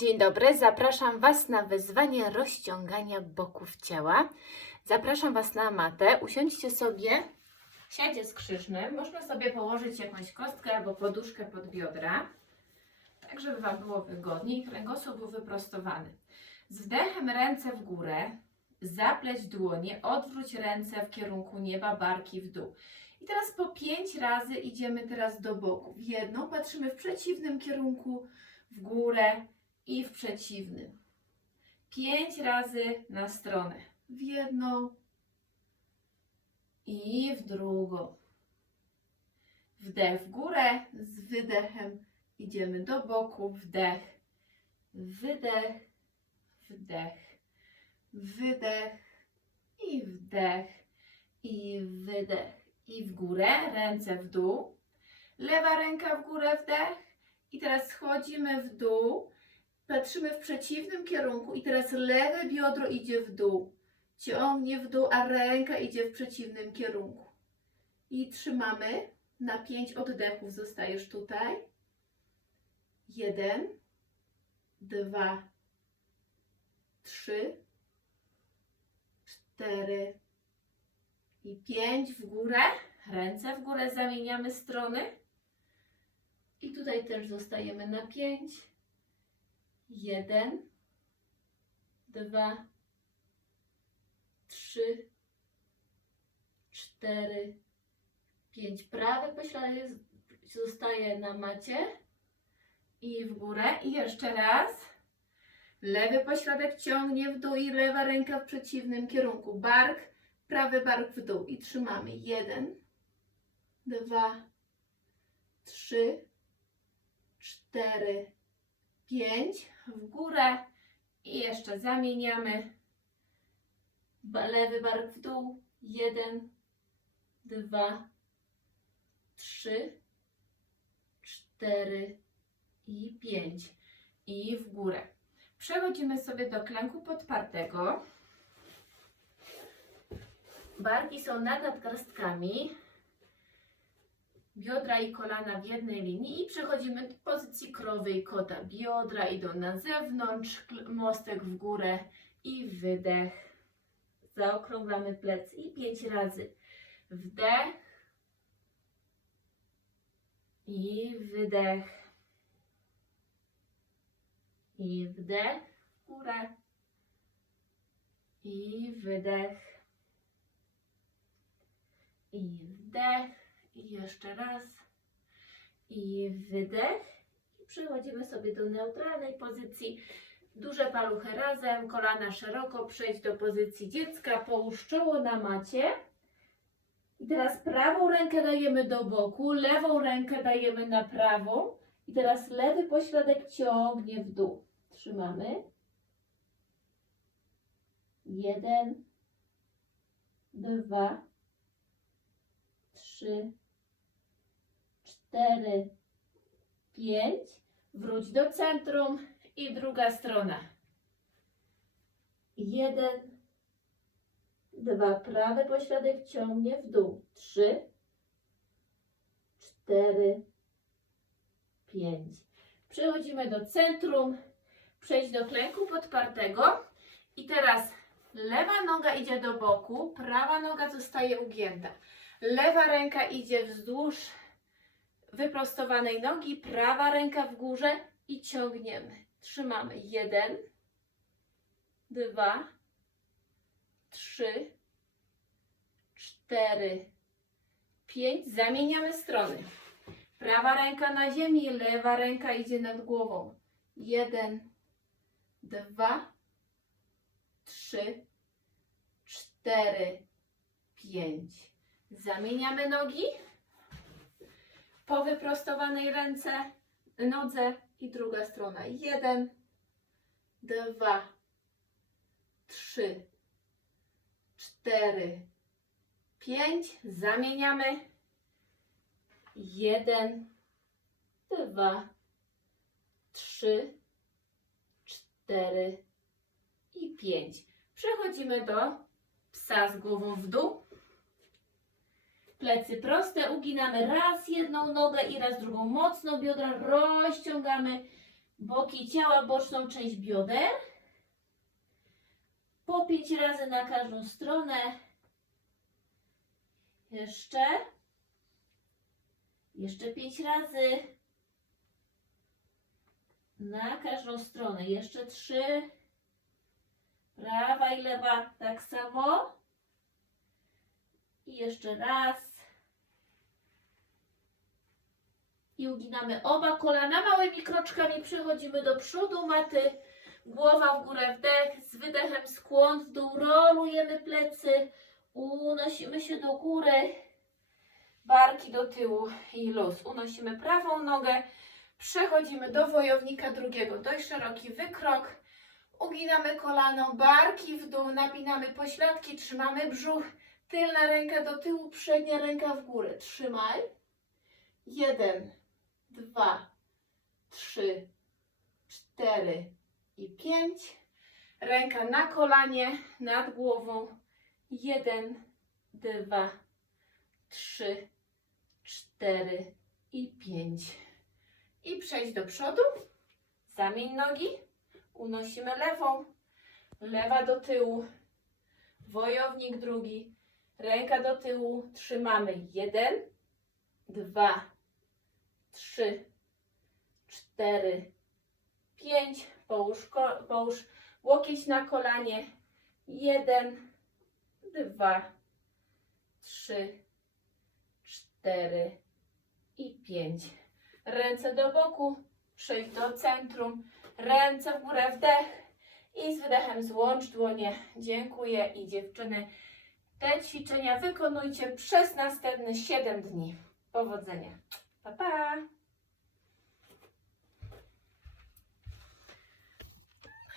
Dzień dobry, zapraszam Was na wyzwanie rozciągania boków ciała. Zapraszam Was na matę. Usiądźcie sobie siadzie skrzyżnym. Można sobie położyć jakąś kostkę albo poduszkę pod biodra, tak żeby Wam było wygodniej. Kręgosłup był wyprostowany. Z wdechem ręce w górę, zapleć dłonie, odwróć ręce w kierunku nieba, barki w dół. I teraz po pięć razy idziemy teraz do boku. W jedną patrzymy w przeciwnym kierunku, w górę i w przeciwnym. Pięć razy na stronę. W jedną i w drugą. Wdech w górę, z wydechem idziemy do boku, wdech, wydech, wdech, wydech i wdech i wydech. I w górę, ręce w dół, lewa ręka w górę, wdech i teraz schodzimy w dół, patrzymy w przeciwnym kierunku i teraz lewe biodro idzie w dół. Ciągnie w dół, a ręka idzie w przeciwnym kierunku. I trzymamy na pięć oddechów. Zostajesz tutaj. Jeden, dwa, trzy, cztery i pięć w górę. Ręce w górę zamieniamy strony. I tutaj też zostajemy na pięć. Jeden, dwa, trzy, cztery, pięć. Prawy pośladek zostaje na macie i w górę. I jeszcze raz. Lewy pośladek ciągnie w dół i lewa ręka w przeciwnym kierunku. Bark, prawy bark w dół. I trzymamy. Jeden, dwa, trzy, cztery, pięć, w górę i jeszcze zamieniamy lewy bark w dół, jeden, dwa, trzy, cztery i pięć i w górę. Przechodzimy sobie do klęku podpartego. Barki są nad nadgarstkami. Biodra i kolana w jednej linii i przechodzimy do pozycji krowy i kota. Biodra idą na zewnątrz, mostek w górę i wydech. Zaokrąglamy plecy i pięć razy. Wdech i wydech. I wdech w górę. I wydech. I wdech. I jeszcze raz. I wydech. I przechodzimy sobie do neutralnej pozycji. Duże paluchy razem, kolana szeroko, przejdź do pozycji dziecka, połóż czoło na macie. I teraz prawą rękę dajemy do boku, lewą rękę dajemy na prawą. I teraz lewy pośladek ciągnie w dół. Trzymamy. Jeden, dwa, trzy, cztery, pięć. Wróć do centrum i druga strona. Jeden, dwa, prawy pośladek ciągnie w dół. Trzy, cztery, pięć. Przechodzimy do centrum, przejść do klęku podpartego i teraz lewa noga idzie do boku, prawa noga zostaje ugięta. Lewa ręka idzie wzdłuż wyprostowanej nogi, prawa ręka w górze i ciągniemy. Trzymamy. Jeden, dwa, trzy, cztery, pięć. Zamieniamy strony. Prawa ręka na ziemi, lewa ręka idzie nad głową. Jeden, dwa, trzy, cztery, pięć. Zamieniamy nogi po wyprostowanej ręce, nodze i druga strona. Jeden, dwa, trzy, cztery, pięć. Zamieniamy. Jeden, dwa, trzy, cztery i pięć. Przechodzimy do psa z głową w dół. Plecy proste, uginamy raz jedną nogę i raz drugą. Mocno biodra rozciągamy boki ciała, boczną część bioder. Po pięć razy na każdą stronę. Jeszcze. Jeszcze pięć razy. Na każdą stronę. Jeszcze trzy. Prawa i lewa tak samo. I jeszcze raz. I uginamy oba kolana. Małymi kroczkami przechodzimy do przodu maty. Głowa w górę, wdech. Z wydechem skłon w dół. Rolujemy plecy. Unosimy się do góry. Barki do tyłu i luz. Unosimy prawą nogę. Przechodzimy do wojownika drugiego. Dość szeroki wykrok. Uginamy kolano, barki w dół, napinamy pośladki, trzymamy brzuch. Tylna ręka do tyłu, przednia ręka w górę. Trzymaj. Jeden, dwa, trzy, cztery i pięć. Ręka na kolanie, nad głową. Jeden, dwa, trzy, cztery i pięć. I przejdź do przodu. Zamień nogi. Unosimy lewą. Lewa do tyłu. Wojownik drugi. Ręka do tyłu. Trzymamy. Jeden, dwa, trzy, cztery, pięć. Połóż, łokieć na kolanie. Jeden, dwa, trzy, cztery i pięć. Ręce do boku. Przejdź do centrum. Ręce w górę, wdech. I z wydechem złącz dłonie. Dziękuję i dziewczyny. Te ćwiczenia wykonujcie przez następne 7 dni. Powodzenia. Pa, pa!